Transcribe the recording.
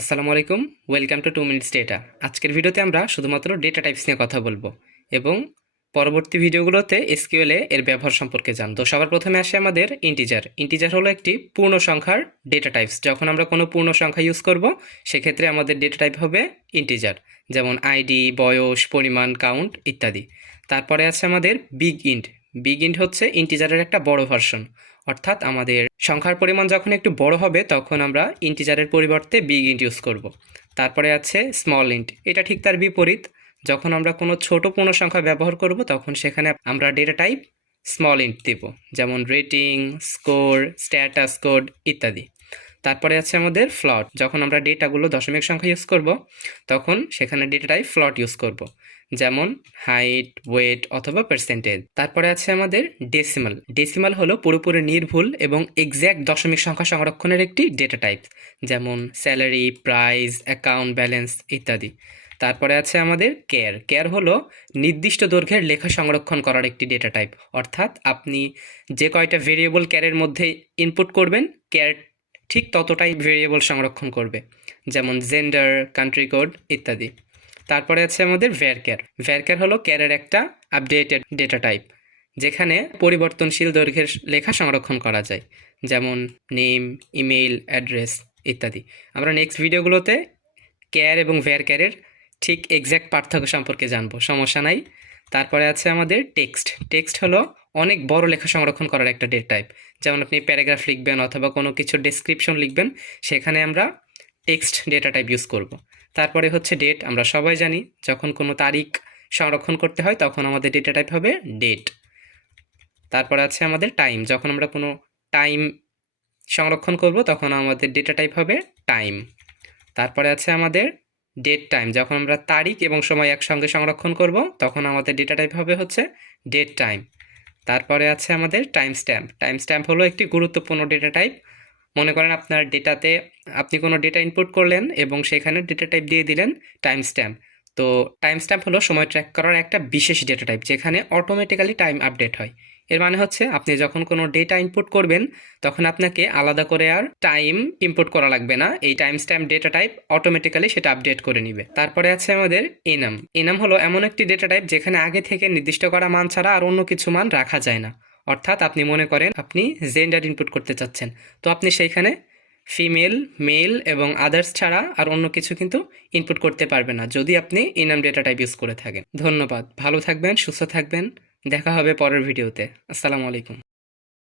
আসসালামু আলাইকুম। Welcome to 2 minutes data. আজকের ভিডিওতে আমরা শুধুমাত্র ডেটা টাইপস নিয়ে কথা বলবো এবং পরবর্তী ভিডিওগুলোতে এসকিউএল এর ব্যবহার সম্পর্কে জানবো। সবার প্রথমে আসে আমাদের ইন্টিজার। ইন্টিজার হলো একটি পূর্ণ সংখ্যার ডেটা টাইপস। যখন আমরা কোনো পূর্ণ সংখ্যা ইউজ করব সেক্ষেত্রে আমাদের ডেটা টাইপ হবে ইন্টিজার, যেমন আইডি, বয়স, পরিমাণ, কাউন্ট ইত্যাদি। তারপরে আছে আমাদের বিগ ইন্ট। বিগ ইন্ট হচ্ছে ইন্টিজারের একটা বড় ভার্সন, অর্থাৎ আমাদের সংখ্যার পরিমাণ যখন একটু বড় হবে তখন আমরা ইন্টিজারের পরিবর্তে বিগ ইন্ট ইউজ করব। তারপরে আছে স্মল ইন্ট। এটা ঠিক তার বিপরীত। যখন আমরা কোনো ছোট পূর্ণ সংখ্যা ব্যবহার করব তখন সেখানে আমরা ডেটা টাইপ স্মল ইন্ট দেব, যেমন রেটিং, স্কোর, স্ট্যাটাস কোড ইত্যাদি। তারপরে আছে আমাদের ফ্লট। যখন আমরা ডেটাগুলো দশমিক সংখ্যা ইউজ করব তখন সেখানে ডেটা টাইপ ফ্লট ইউজ করব, যেমন হাইট, ওয়েট অথবা পার্সেন্টেজ। তারপরে আছে আমাদের ডেসিমাল। ডেসিমাল হলো পুরোপুরি নির্ভুল এবং এক্স্যাক্ট দশমিক সংখ্যা সংরক্ষণের একটি ডেটা টাইপ, যেমন স্যালারি, প্রাইস, অ্যাকাউন্ট ব্যালেন্স ইত্যাদি। তারপরে আছে আমাদের কেয়ার। কেয়ার হলো নির্দিষ্ট দৈর্ঘ্যের লেখা সংরক্ষণ করার একটি ডেটা টাইপ, অর্থাৎ আপনি যে কয়টা ভেরিয়েবল ক্যারের মধ্যে ইনপুট করবেন কেয়ার ঠিক ততটাই ভেরিয়েবল সংরক্ষণ করবে, যেমন জেন্ডার, কান্ট্রি কোড ইত্যাদি। তারপরে আছে আমাদের ভ্যারক্যার। ভ্যারক্যার হলো ক্যারের একটা আপডেটেড ডেটা টাইপ, যেখানে পরিবর্তনশীল দৈর্ঘ্যের লেখা সংরক্ষণ করা যায়, যেমন নেম, ইমেইল, অ্যাড্রেস ইত্যাদি। আমরা নেক্সট ভিডিওগুলোতে ক্যার এবং ভ্যারক্যারের ঠিক এক্স্যাক্ট পার্থক্য সম্পর্কে জানবো, সমস্যা নাই। তারপরে আছে আমাদের টেক্সট। টেক্সট হলো অনেক বড় লেখা সংরক্ষণ করার একটা ডেটা টাইপ, যেমন আপনি প্যারাগ্রাফ লিখবেন অথবা কোনো কিছু ডেসক্রিপশন লিখবেন, সেখানে আমরা টেক্সট ডেটা টাইপ ইউজ করব। তারপরে হচ্ছে ডেট। আমরা সবাই জানি যখন কোনো তারিখ সংরক্ষণ করতে হয় তখন আমাদের ডেটা টাইপ হবে ডেট। তারপরে আছে আমাদের টাইম। যখন আমরা কোনো টাইম সংরক্ষণ করব তখন আমাদের ডেটা টাইপ হবে টাইম। তারপরে আছে আমাদের ডেট টাইম। যখন আমরা তারিখ এবং সময় একসঙ্গে সংরক্ষণ করব তখন আমাদের ডেটা টাইপ হবে হচ্ছে ডেট টাইম। তারপরে আছে আমাদের টাইম স্ট্যাম্প। টাইম স্ট্যাম্প হলো একটি গুরুত্বপূর্ণ ডেটা টাইপ। মনে করেন আপনার ডেটাতে আপনি কোনো ডেটা ইনপুট করলেন এবং সেখানে ডেটা টাইপ দিয়ে দিলেন টাইম স্ট্যাম্প। তো টাইম স্ট্যাম্প হলো সময় ট্র্যাক করার একটা বিশেষ ডেটা টাইপ, যেখানে অটোমেটিক্যালি টাইম আপডেট হয়। এর মানে হচ্ছে আপনি যখন কোনো ডেটা ইনপুট করবেন তখন আপনাকে আলাদা করে আর টাইম ইনপুট করা লাগবে না, এই time stamp data type automatically সেটা আপডেট করে নিবে। তারপরে আছে আমাদের এনাম। এনাম হলো এমন একটি ডেটা টাইপ যেখানে আগে থেকে নির্দিষ্ট করা মান ছাড়া আর অন্য কিছু মান রাখা যায় না। অর্থাৎ আপনি মনে করেন আপনি জেন্ডার ইনপুট করতে চাচ্ছেন, তো আপনি সেইখানে ফিমেল, মেল এবং আদার্স ছাড়া আর অন্য কিছু কিন্তু ইনপুট করতে পারবেন না যদি আপনি এনাম ডেটা টাইপ ইউজ করে থাকেন। ধন্যবাদ, ভালো থাকবেন, সুস্থ থাকবেন, দেখা হবে পরের ভিডিওতে। আসসালামু আলাইকুম।